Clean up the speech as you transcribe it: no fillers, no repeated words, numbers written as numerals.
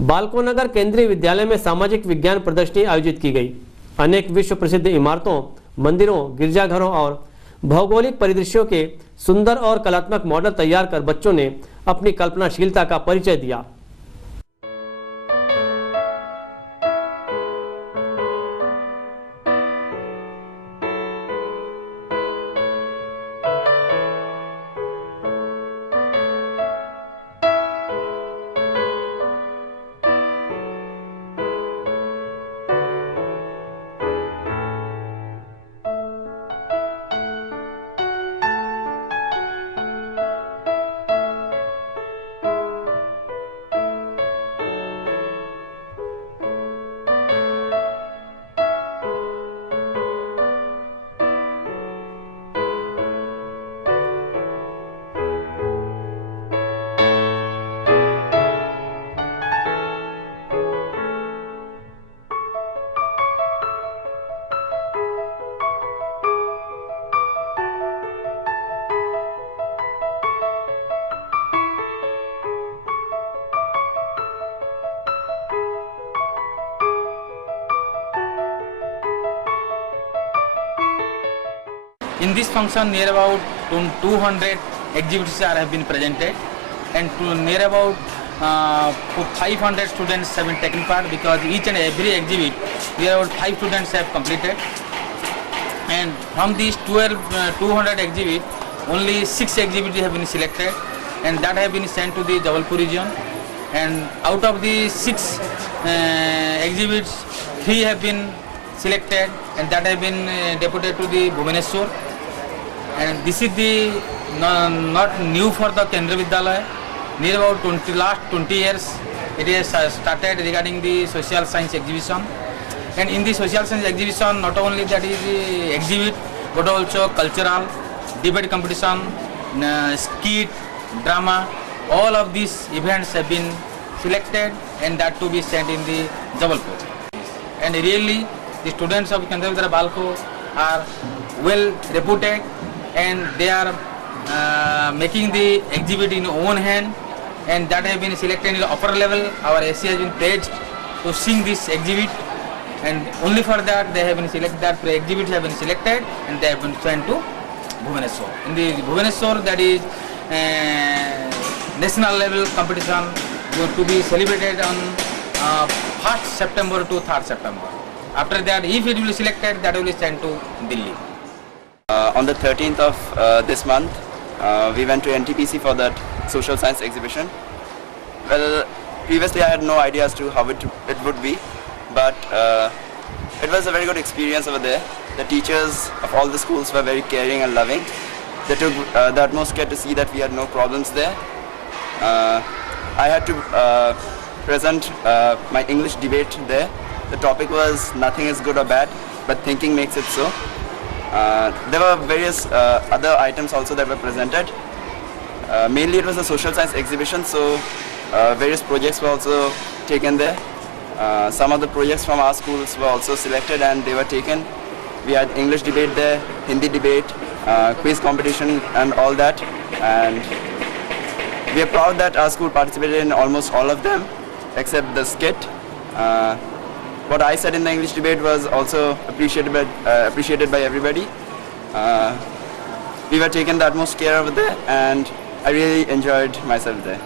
बालको नगर केंद्रीय विद्यालय में सामाजिक विज्ञान प्रदर्शनी आयोजित की गई। अनेक विश्व प्रसिद्ध इमारतों, मंदिरों, गिरजाघरों और भौगोलिक परिदृश्यों के सुंदर और कलात्मक मॉडल तैयार कर बच्चों ने अपनी कल्पनाशीलता का परिचय दिया। In this function, near about 200 exhibits have been presented, and near about 500 students have been taken part, because each and every exhibit, near about 5 students have completed. And from these 200 exhibits, only 6 exhibits have been selected, and that have been sent to the Jabalpur region. And out of the 6 exhibits, 3 have been selected, and that have been deputed to the Bhubaneswar. And this is the not new for the Kendriya Vidyalaya. Near about last 20 years, it has started regarding the social science exhibition. And in the social science exhibition, not only that is the exhibit, but also cultural, debate competition, skit, drama. All of these events have been selected, and that to be sent in the Jabalpur. And really, the students of Kendriya Vidyalaya Balko are well reputed, and they are making the exhibit in own hand, and that have been selected in the upper level. Our AC has been pledged to sing this exhibit, and only for that they have been selected. That exhibits have been selected, and they have been sent to Bhubaneswar. In the Bhubaneswar, that is national level competition to be celebrated on 1st September to 3rd September. After that, if it will be selected, that will be sent to Delhi. On the 13th of this month, we went to NTPC for that social science exhibition. Well, previously I had no idea as to how it would be, but it was a very good experience over there. The teachers of all the schools were very caring and loving. They took the utmost care to see that we had no problems there. I had to present my English debate there. The topic was "Nothing is good or bad, but thinking makes it so." There were various other items also that were presented. Mainly it was a social science exhibition, so various projects were also taken there. Some of the projects from our schools were also selected, and they were taken. We had English debate there, Hindi debate, quiz competition and all that. And we are proud that our school participated in almost all of them, except the skit. What I said in the English debate was also appreciated by everybody. We were taken the utmost care over there, and I really enjoyed myself there.